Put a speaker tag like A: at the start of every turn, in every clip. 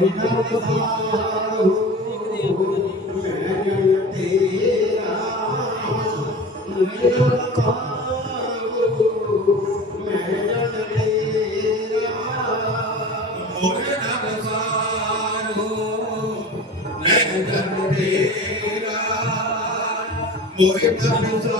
A: Boy, it doesn't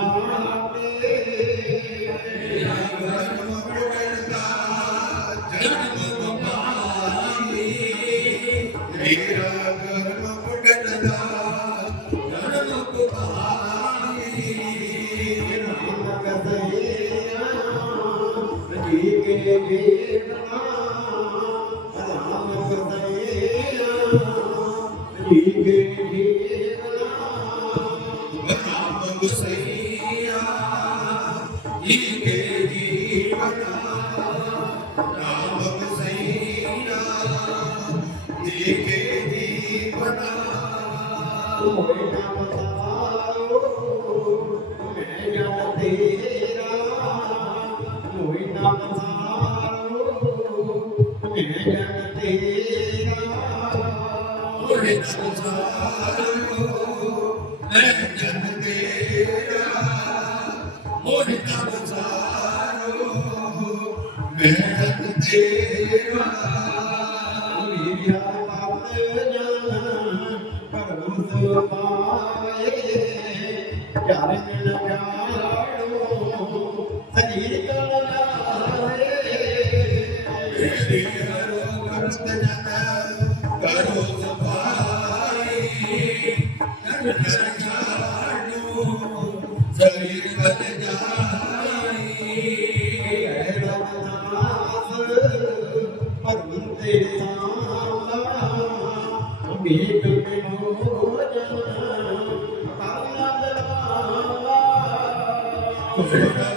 A: gay gay Yeah. Thank you.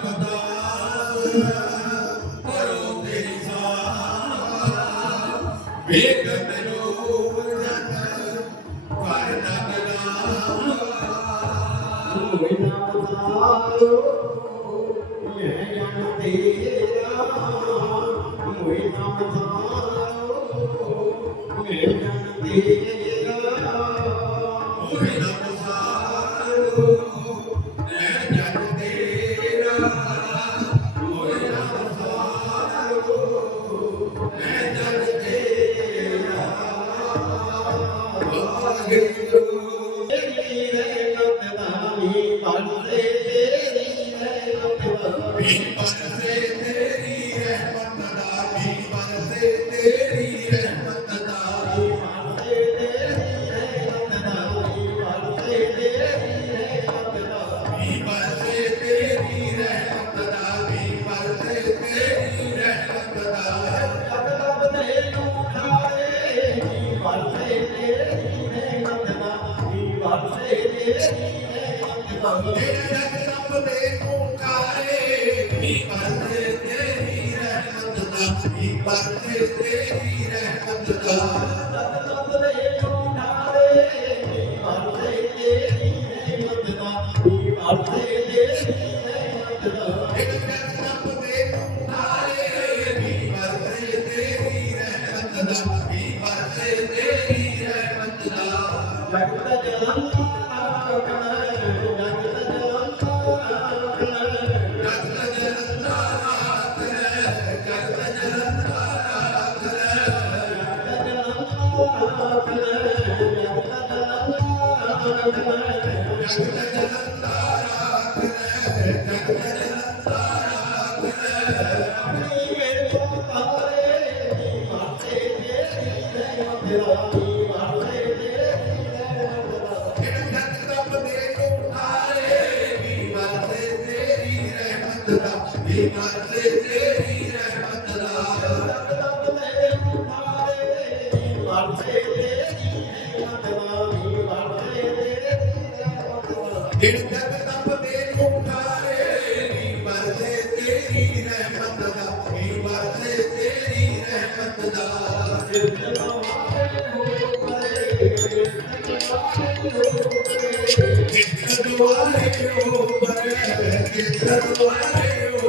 A: ਵੀ। ਪਰਦੇ ਤੇਰੀ ਰਹਿਮਤ ਦਾ ਵੀ ਪਰਦੇ ਤੇਰੀ ਰਹਿਮਤ ਦਾ
B: 何?
A: It's the door open. Get the door.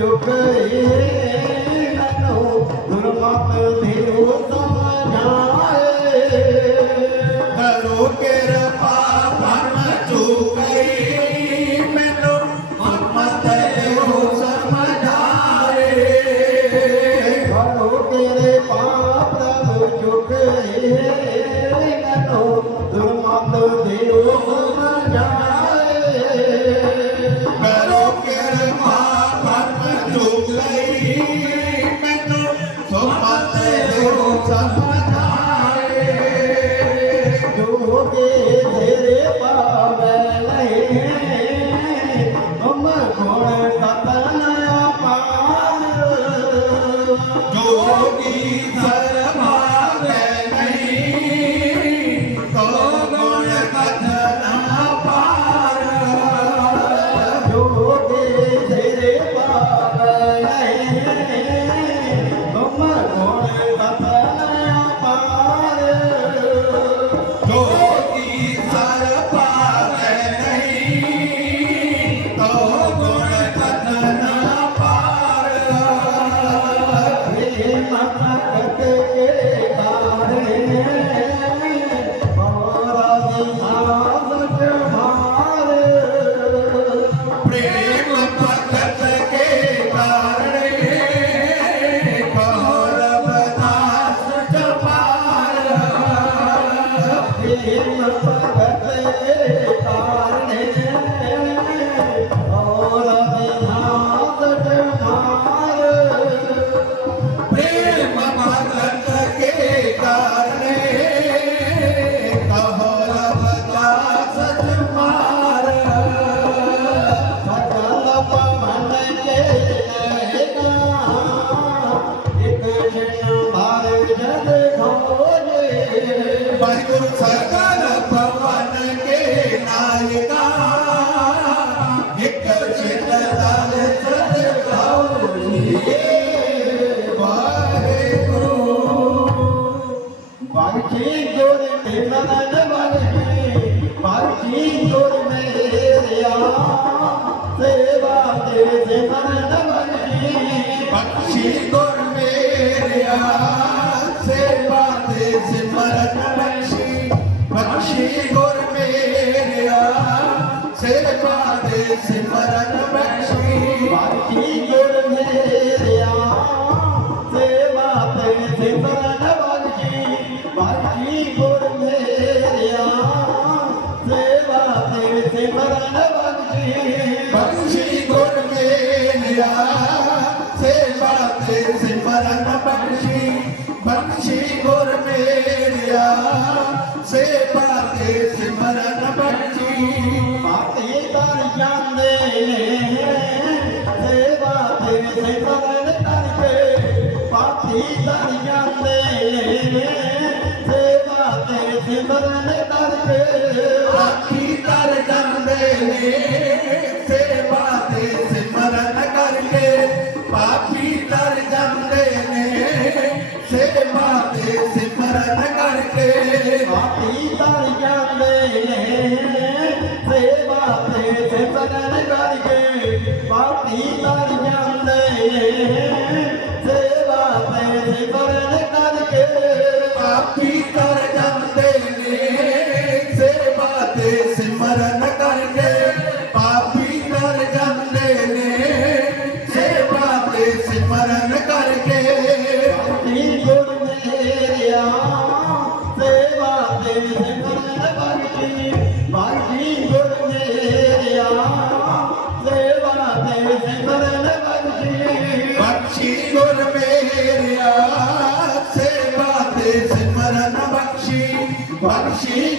A: ચૂકઈ નનો
B: દુર્મત દેવ સમજા ಬಾಧೆ ಸಿಮರನು ರಕ್ಷ ਜਾਂਦੇ ਨੇ
A: ਸੇਵਾ ਤੇਰੀ
B: ਸੇਵਾ ਨੇ ਕਰਕੇ
A: ਪਾਤੀ ਤਰ ਜਾਂਦੇ ਨੇ ਸੇਵਾ ਤੇਰੀ ਸੇਵਾ
B: ਨੇ ਕਰਕੇ ਪਾਤੀ ਤਰ ਜਾਂਦੇ ਨੇ ਸੇਵਾ ਤੇ ਸਿਮਰਨ ਕਰਕੇ
A: ਪਾਪੀ ਤਰ ਜਾਂਦੇ ਨੇ ਸੇਵਾ ਤੇ ਸਿਮਰਨ ਕਰਕੇ ਪਾਪੀ ਤਰ ਜਾਂਦੇ
B: ਬਾਗੀ ਬੁਰਨੇਆ ਦੇਵਾ ਤੇ ਸਿਮਰਨ ਬਖਸ਼ੀ ਬਖਸ਼ੀ
A: ਗੁਰ ਮੇਰਿਆ ਸੇਵਾ ਤੇ ਸਿਮਰਨ ਬਖਸ਼ੀ ਬਖਸ਼ੀ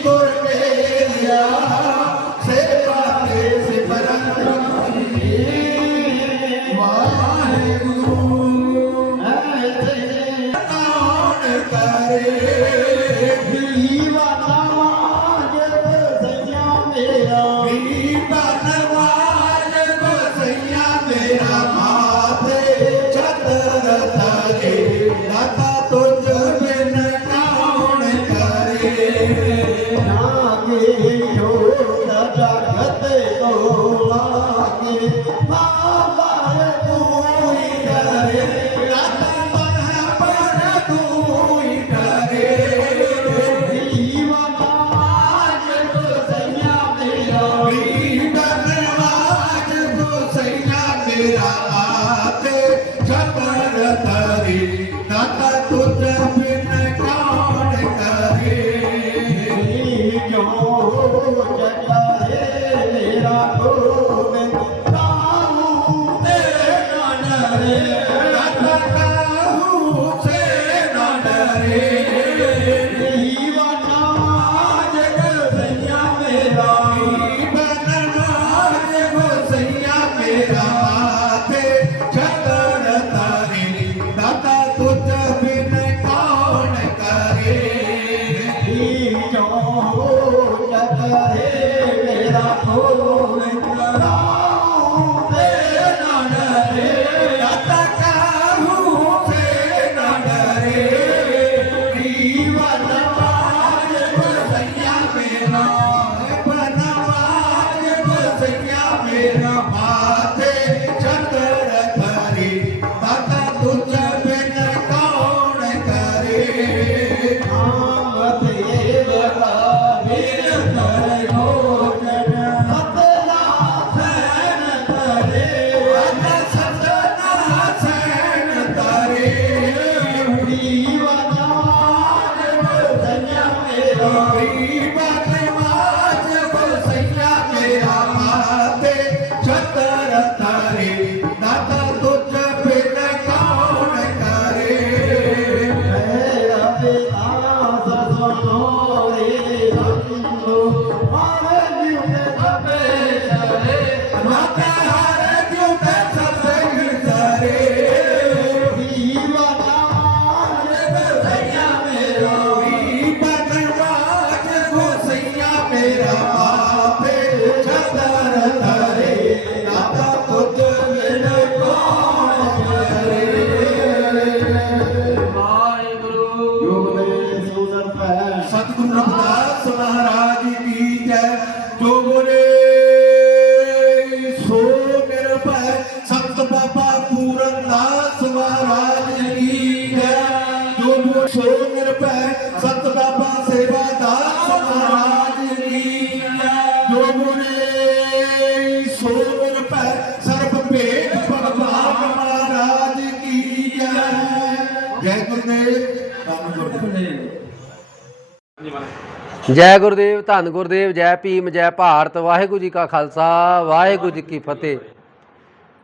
B: ਜੈ
A: ਗੁਰਦੇਵ,
B: ਧੰਨ ਗੁਰਦੇਵ,
C: ਜੈ ਭੀਮ, ਜੈ ਭਾਰਤ, ਵਾਹਿਗੁਰੂ ਜੀ ਕਾ ਖਾਲਸਾ, ਵਾਹਿਗੁਰੂ ਜੀ ਕੀ ਫਤਿਹ।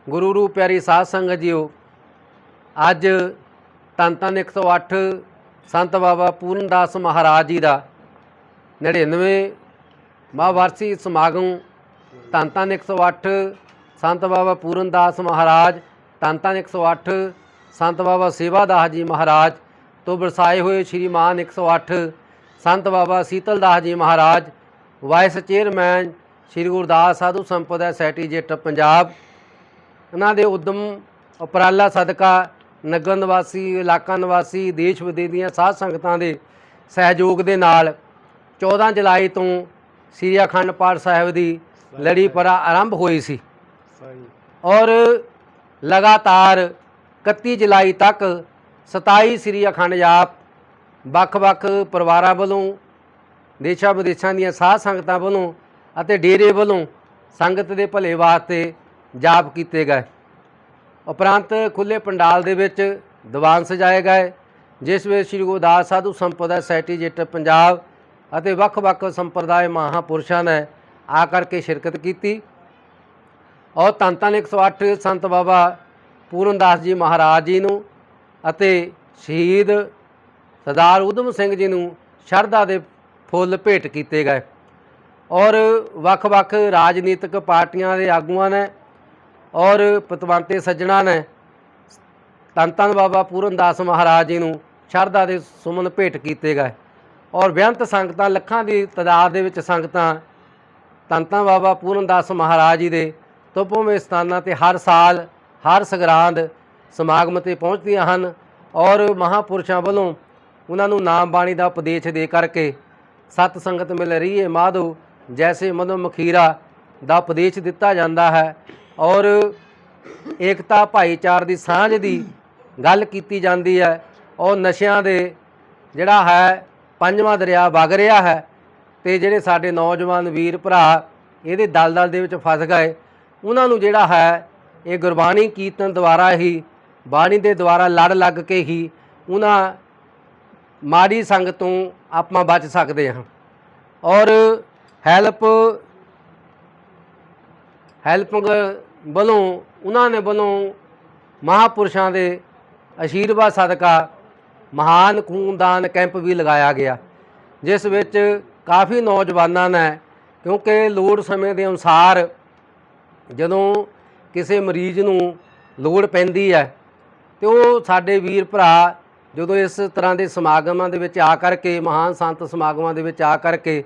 C: ਗੁਰੂ ਰੂ ਪਿਆਰੀ ਸਾਧ ਸੰਗਤ ਜੀਓ, ਅੱਜ ਧੰਨ ਧੰਨ 108 ਸੰਤ ਬਾਬਾ ਪੂਰਨਦਾਸ ਮਹਾਰਾਜ ਜੀ ਦਾ 99 ਮਹਾਵਾਰਸੀ ਸਮਾਗਮ, ਧੰਨ ਧੰਨ 108 ਸੰਤ ਬਾਬਾ ਪੂਰਨਦਾਸ ਮਹਾਰਾਜ, ਧੰਨ ਧੰਨ 108 ਸੰਤ ਬਾਬਾ ਸੇਵਾਦਾਸ ਜੀ ਮਹਾਰਾਜ ਤੋਂ ਵਰਸਾਏ ਹੋਏ ਸ਼੍ਰੀਮਾਨ 108 Sant Baba Sitaldas ji Maharaj vice chairman Shri Gurdas Sadhu Sampada society jet Punjab ਇਹਨਾਂ ਦੇ ਉਦਮ ਉਪਰਾਲਾ ਸਦਕਾ ਨਗਰ ਨਿਵਾਸੀ ਇਲਾਕਾ ਨਿਵਾਸੀ ਦੇਸ਼ ਵਿਦੇਸ਼ ਦੀਆਂ ਸਾਧ ਸੰਗਤਾਂ ਦੇ ਸਹਿਯੋਗ ਦੇ ਨਾਲ 14 ਜੁਲਾਈ ਤੋਂ ਸ੍ਰੀ ਅਖੰਡ ਪਾਠ ਸਾਹਿਬ ਦੀ ਲੜੀ ਪਰਾ ਆਰੰਭ ਹੋਈ ਸੀ। ਔਰ ਲਗਾਤਾਰ 31 ਜੁਲਾਈ ਤੱਕ 27 ਸ੍ਰੀ ਅਖੰਡ ਜਾਪ ਵੱਖ-ਵੱਖ ਪਰਿਵਾਰਾਂ ਵੱਲੋਂ ਦੇਸ਼ਾਂ ਵਿਦੇਸ਼ਾਂ ਦੀਆਂ ਸਾਧ ਸੰਗਤਾਂ ਵੱਲੋਂ ਅਤੇ ਡੇਰੇ ਵੱਲੋਂ ਸੰਗਤ ਦੇ ਭਲੇ ਵਾਸਤੇ ਜਾਪ ਕੀਤੇ ਗਏ। ਉਪਰੰਤ ਖੁੱਲੇ ਪੰਡਾਲ ਦੇ ਵਿੱਚ ਦੀਵਾਨ ਸਜਾਏ ਗਏ, ਜਿਸ ਵਿੱਚ ਸ੍ਰੀ ਗੁਰਦਾਸ ਸਾਧੂ ਸੰਪਦਾ ਸੈਟੀ ਜੇਟਰ ਪੰਜਾਬ ਅਤੇ ਵੱਖ-ਵੱਖ ਸੰਪਰਦਾਇ ਮਹਾਪੁਰਸ਼ਾਂ ਨੇ ਆ ਕਰਕੇ ਸ਼ਿਰਕਤ ਕੀਤੀ। ਔਰ ਧੰਨ ਧੰਨ 108 ਸੰਤ ਬਾਬਾ ਪੂਰਨਦਾਸ ਜੀ ਮਹਾਰਾਜ ਜੀ ਨੂੰ ਅਤੇ ਸ਼ਹੀਦ ਸਰਦਾਰ ਊਧਮ ਸਿੰਘ ਜੀ ਨੂੰ ਸ਼ਰਧਾ ਦੇ ਫੁੱਲ ਭੇਟ ਕੀਤੇ ਗਏ। ਔਰ ਵੱਖ-ਵੱਖ ਰਾਜਨੀਤਿਕ ਪਾਰਟੀਆਂ ਦੇ ਆਗੂਆਂ ਨੇ ਔਰ ਪਤਵੰਤੇ ਸੱਜਣਾ ਨੇ ਧੰਨ ਧੰਨ ਬਾਬਾ ਪੂਰਨਦਾਸ ਮਹਾਰਾਜ ਜੀ ਨੂੰ ਸ਼ਰਧਾ ਦੇ ਸੁਮਨ ਭੇਟ ਕੀਤੇ ਗਏ। ਔਰ ਬੇਅੰਤ ਸੰਗਤਾਂ, ਲੱਖਾਂ ਦੀ ਤਾਦਾਦ ਦੇ ਵਿੱਚ ਸੰਗਤਾਂ ਧੰਨ ਧੰਨ ਬਾਬਾ ਪੂਰਨਦਾਸ ਮਹਾਰਾਜ ਜੀ ਦੇ ਤਪੋਮੇ ਸਥਾਨਾਂ ਤੇ ਹਰ ਸਾਲ ਹਰ ਸਗਰਾਂਦ ਸਮਾਗਮ ਤੇ ਪਹੁੰਚਦੀਆਂ ਹਨ। ਔਰ ਮਹਾਪੁਰਸ਼ਾਂ ਵੱਲੋਂ ਉਹਨਾਂ ਨੂੰ ਨਾਮ ਬਾਣੀ ਦਾ ਉਪਦੇਸ਼ ਦੇ ਕਰਕੇ ਸਤ ਸੰਗਤ ਮਿਲ ਰਹੀ ਹੈ ਮਾਧੋ, ਜੈਸੇ ਮਨੋ ਮਖੀਰਾ ਦਾ ਉਪਦੇਸ਼ ਦਿੱਤਾ ਜਾਂਦਾ ਹੈ। ਔਰ ਏਕਤਾ ਭਾਈਚਾਰ ਦੀ ਸਾਂਝ ਦੀ ਗੱਲ ਕੀਤੀ ਜਾਂਦੀ ਹੈ। ਔਰ ਨਸ਼ਿਆਂ ਦੇ ਜਿਹੜਾ ਹੈ, ਪੰਜਵਾਂ ਦਰਿਆ ਵਗ ਰਿਹਾ ਹੈ ਤੇ ਜਿਹੜੇ ਸਾਡੇ ਨੌਜਵਾਨ ਵੀਰ ਭਰਾ ਇਹਦੇ ਦਲਦਲ ਦੇ ਵਿੱਚ ਫਸ ਗਏ। ਉਹਨਾਂ ਨੂੰ ਜਿਹੜਾ ਹੈ, ਇਹ ਗੁਰਬਾਣੀ ਕੀਰਤਨ ਦੁਆਰਾ ਹੀ, ਬਾਣੀ ਦੇ ਦੁਆਰਾ ਲੜ ਲੱਗ ਕੇ ਹੀ ਉਹਨਾਂ ਮਾੜੀ ਸੰਗ ਤੋਂ ਆਪਾਂ ਬਚ ਸਕਦੇ ਹਾਂ। ਔਰ ਹੈਲਪ ਹੈਲਪ ਵੱਲੋਂ, ਉਹਨਾਂ ਨੇ ਵੱਲੋਂ ਮਹਾਪੁਰਸ਼ਾਂ ਦੇ ਅਸ਼ੀਰਵਾਦ ਸਦਕਾ ਮਹਾਨ ਖੂਨਦਾਨ ਕੈਂਪ ਵੀ ਲਗਾਇਆ ਗਿਆ, ਜਿਸ ਵਿੱਚ ਕਾਫੀ ਨੌਜਵਾਨਾਂ ਨੇ, ਕਿਉਂਕਿ ਲੋੜ ਸਮੇਂ ਦੇ ਅਨੁਸਾਰ ਜਦੋਂ ਕਿਸੇ ਮਰੀਜ਼ ਨੂੰ ਲੋੜ ਪੈਂਦੀ ਹੈ, ਤੇ ਉਹ ਸਾਡੇ ਵੀਰ ਭਰਾ ਜਦੋਂ ਇਸ ਤਰ੍ਹਾਂ ਦੇ ਸਮਾਗਮਾਂ ਦੇ ਵਿੱਚ ਆ ਕਰਕੇ, ਮਹਾਨ ਸੰਤ ਸਮਾਗਮਾਂ ਦੇ ਵਿੱਚ ਆ ਕਰਕੇ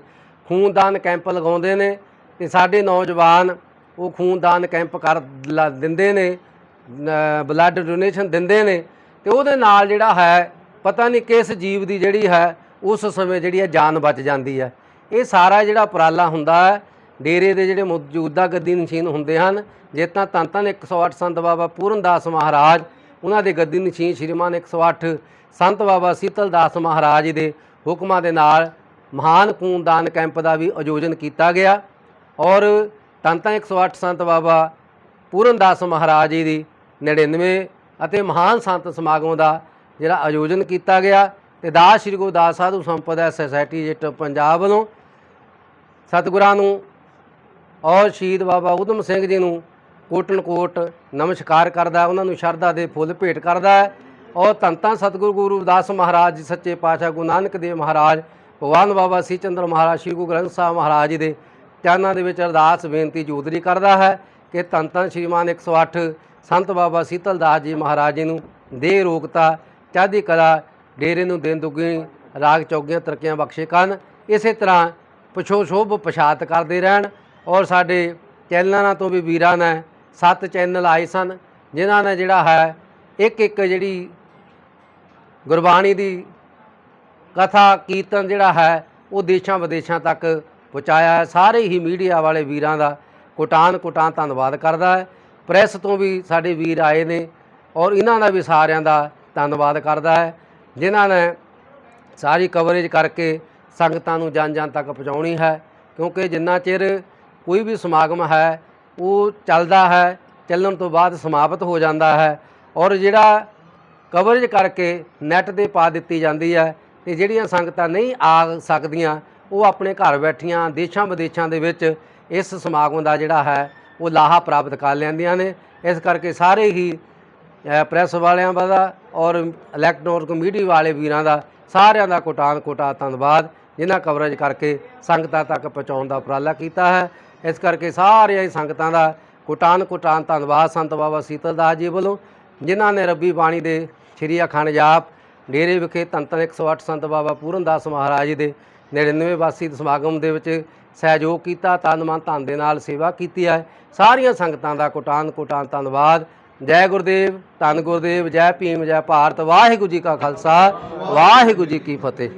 C: ਖੂਨਦਾਨ ਕੈਂਪ ਲਗਾਉਂਦੇ ਨੇ ਤੇ ਸਾਡੇ ਨੌਜਵਾਨ ਉਹ ਖੂਨਦਾਨ ਕੈਂਪ ਕਰ ਲ- ਦਿੰਦੇ ਨੇ ਬਲੱਡ ਡੋਨੇਸ਼ਨ ਦਿੰਦੇ ਨੇ ਤੇ ਉਹਦੇ ਨਾਲ ਜਿਹੜਾ ਹੈ, ਪਤਾ ਨਹੀਂ ਕਿਸ ਜੀਵ ਦੀ ਜਿਹੜੀ ਹੈ, ਉਸ ਸਮੇਂ ਜਿਹੜੀ ਹੈ ਜਾਨ ਬਚ ਜਾਂਦੀ ਹੈ। ਇਹ ਸਾਰਾ ਜਿਹੜਾ ਉਪਰਾਲਾ ਹੁੰਦਾ ਹੈ, ਡੇਰੇ ਦੇ ਜਿਹੜੇ ਮੌਜੂਦਾ ਗੱਦੀ ਨਸ਼ੀਨ ਹੁੰਦੇ ਹਨ ਜੇ ਤਾਂ ਧੰਨ ਧੰਨ 108 ਸੰਤ ਬਾਬਾ ਪੂਰਨਦਾਸ ਮਹਾਰਾਜ ਉਹਨਾਂ ਦੇ ਗੱਦੀ ਨਸ਼ੀਨ ਸ਼੍ਰੀਮਾਨ 108 ਸੰਤ ਬਾਬਾ ਸੀਤਲ ਦਾਸ ਮਹਾਰਾਜ ਦੇ ਹੁਕਮਾਂ ਦੇ ਨਾਲ ਮਹਾਨ ਖੂਨਦਾਨ ਕੈਂਪ ਦਾ ਵੀ ਆਯੋਜਨ ਕੀਤਾ ਗਿਆ ਔਰ ਧੰਨ ਧੰਨ 108 ਸੰਤ ਬਾਬਾ ਪੂਰਨਦਾਸ ਮਹਾਰਾਜ ਜੀ ਦੀ 99 ਅਤੇ ਮਹਾਨ ਸੰਤ ਸਮਾਗਮ ਦਾ ਜਿਹੜਾ ਆਯੋਜਨ ਕੀਤਾ ਗਿਆ ਤੇ ਦਾਸ ਸ੍ਰੀ ਗੁਰਦਾਸ ਸਾਧੂ ਸੰਪਦਾ ਸੁਸਾਇਟੀ ਜਿੱਟ ਪੰਜਾਬ ਵੱਲੋਂ ਸਤਿਗੁਰਾਂ ਨੂੰ ਔਰ ਸ਼ਹੀਦ ਬਾਬਾ ਊਧਮ ਸਿੰਘ ਜੀ ਨੂੰ ਕੋਟਨ ਕੋਟ ਨਮਸਕਾਰ ਕਰਦਾ, ਉਹਨਾਂ ਨੂੰ ਸ਼ਰਧਾ ਦੇ ਫੁੱਲ ਭੇਟ ਕਰਦਾ ਹੈ। ਔਰ ਧੰਨ ਸਤਿਗੁਰੂ ਗੁਰੂ ਰਵਿਦਾਸ ਮਹਾਰਾਜ ਜੀ, ਸੱਚੇ ਪਾਤਸ਼ਾਹ ਗੁਰੂ ਨਾਨਕ ਦੇਵ ਮਹਾਰਾਜ, ਭਗਵਾਨ ਬਾਬਾ ਸੀ ਚੰਦਰ ਮਹਾਰਾਜ, ਸ੍ਰੀ ਗੁਰੂ ਗ੍ਰੰਥ ਸਾਹਿਬ ਮਹਾਰਾਜ ਜੀ ਦੇ ਚਰਨਾਂ ਦੇ ਵਿੱਚ ਅਰਦਾਸ ਬੇਨਤੀ ਜੋਦਰੀ ਕਰਦਾ ਹੈ ਕਿ ਧੰਨ ਧੰਨ ਸ਼੍ਰੀਮਾਨ 108 ਸੰਤ ਬਾਬਾ ਸੀਤਲ ਦਾਸ ਜੀ ਮਹਾਰਾਜ ਜੀ ਨੂੰ ਦੇ ਰੋਗਤਾ ਚੜ੍ਹਦੀ ਕਲਾ, ਡੇਰੇ ਨੂੰ ਦਿਨ ਦੁੱਗੀ ਰਾਗ ਚੌਗੀਆਂ, ਤਰੱਕੀਆਂ ਬਖਸ਼ੇ ਕਰਨ। ਇਸੇ ਤਰ੍ਹਾਂ ਪਿਛੋ ਸ਼ੋਭ ਪਛਾਤ ਕਰਦੇ ਰਹਿਣ ਔਰ ਸਾਡੇ ਚੈਨਲਾਂ ਤੋਂ ਵੀ ਵੀਰਾਂ ਨੇ ਸੱਤ ਚੈਨਲ ਆਏ ਸਨ, ਜਿਨ੍ਹਾਂ ਨੇ ਜਿਹੜਾ ਹੈ, ਇੱਕ ਇੱਕ ਜਿਹੜੀ ਗੁਰਬਾਣੀ ਦੀ ਕਥਾ, ਕੀਰਤਨ ਜਿਹੜਾ ਹੈ, ਉਹ ਦੇਸ਼ਾਂ ਵਿਦੇਸ਼ਾਂ ਤੱਕ ਪਹੁੰਚਾਇਆ ਹੈ। ਸਾਰੇ ਹੀ ਮੀਡੀਆ ਵਾਲੇ ਵੀਰਾਂ ਦਾ ਕੋਟਾਨ ਕੋਟਾਨ ਧੰਨਵਾਦ ਕਰਦਾ ਹੈ। ਪ੍ਰੈਸ ਤੋਂ ਵੀ ਸਾਡੇ ਵੀਰ ਆਏ ਨੇ ਔਰ ਇਹਨਾਂ ਦਾ ਵੀ ਸਾਰਿਆਂ ਦਾ ਧੰਨਵਾਦ ਕਰਦਾ ਹੈ, ਜਿਨ੍ਹਾਂ ਨੇ ਸਾਰੀ ਕਵਰੇਜ ਕਰਕੇ ਸੰਗਤਾਂ ਨੂੰ ਜਨ ਜਨ ਤੱਕ ਪਹੁੰਚਾਉਣੀ ਹੈ। ਕਿਉਂਕਿ ਜਿੰਨਾ ਚਿਰ ਕੋਈ ਵੀ ਸਮਾਗਮ ਹੈ ਉਹ ਚੱਲਦਾ ਹੈ ਚੱਲਣ ਤੋਂ ਬਾਅਦ ਸਮਾਪਤ ਹੋ ਜਾਂਦਾ ਹੈ ਔਰ ਜਿਹੜਾ ਕਵਰੇਜ ਕਰਕੇ ਨੈਟ ਤੇ ਪਾ ਦਿੱਤੀ ਜਾਂਦੀ ਹੈ ਤੇ ਜਿਹੜੀਆਂ ਸੰਗਤਾਂ ਨਹੀਂ ਆ ਸਕਦੀਆਂ ਉਹ ਆਪਣੇ ਘਰ ਬੈਠੀਆਂ ਦੇਸ਼ਾਂ ਵਿਦੇਸ਼ਾਂ ਦੇ ਵਿੱਚ ਇਸ ਸਮਾਗਮ ਦਾ ਜਿਹੜਾ ਹੈ ਉਹ ਲਾਹਾ ਪ੍ਰਾਪਤ ਕਰ ਲੈਂਦੀਆਂ ਨੇ। ਇਸ ਕਰਕੇ ਸਾਰੇ ਹੀ ਅ, ਪ੍ਰੈਸ ਵਾਲਿਆਂ ਦਾ ਔਰ ਇਲੈਕਟ੍ਰੋਨਿਕ ਮੀਡੀਆ ਵਾਲੇ ਵੀਰਾਂ ਦਾ ਸਾਰਿਆਂ ਦਾ ਕੋਟਾਨ ਕੋਟਾ ਧੰਨਵਾਦ ਜਿਨ੍ਹਾਂ ਕਵਰੇਜ ਕਰਕੇ ਸੰਗਤਾਂ ਤੱਕ ਪਹੁੰਚਾਉਣ ਦਾ ਉਪਰਾਲਾ ਕੀਤਾ ਹੈ। ਇਸ ਕਰਕੇ ਸਾਰੀਆਂ ਹੀ ਸੰਗਤਾਂ ਦਾ ਕੋਟਾਨ ਕੋਟਾਨ ਧੰਨਵਾਦ ਸੰਤ ਬਾਬਾ ਸੀਤਲ ਦਾਸ ਜੀ ਵੱਲੋਂ, ਜਿਨ੍ਹਾਂ ਨੇ ਰੱਬੀ ਬਾਣੀ ਦੇ ਸ਼੍ਰੀ ਅਖੰਡ ਜਾਪ, ਡੇਰੇ ਵਿਖੇ ਧੰਨ ਧੰਨ 108 ਸੰਤ ਬਾਬਾ ਪੂਰਨ ਦਾਸ ਮਹਾਰਾਜ ਜੀ ਦੇ 99 ਵਾਸੀ ਸਮਾਗਮ ਦੇ ਵਿੱਚ ਸਹਿਯੋਗ ਕੀਤਾ ਤਨ ਮਨ ਧਨ ਦੇ ਨਾਲ ਸੇਵਾ ਕੀਤੀ ਹੈ। ਸਾਰੀਆਂ ਸੰਗਤਾਂ ਦਾ ਕੋਟਾਨ ਕੋਟਾਨ ਧੰਨਵਾਦ। ਜੈ ਗੁਰਦੇਵ, ਧੰਨ ਗੁਰਦੇਵ, ਜੈ ਭੀਮ, ਜੈ ਭਾਰਤ। ਵਾਹਿਗੁਰੂ ਜੀ ਕਾ ਖਾਲਸਾ, ਵਾਹਿਗੁਰੂ ਜੀ ਕੀ ਫਤਿਹ।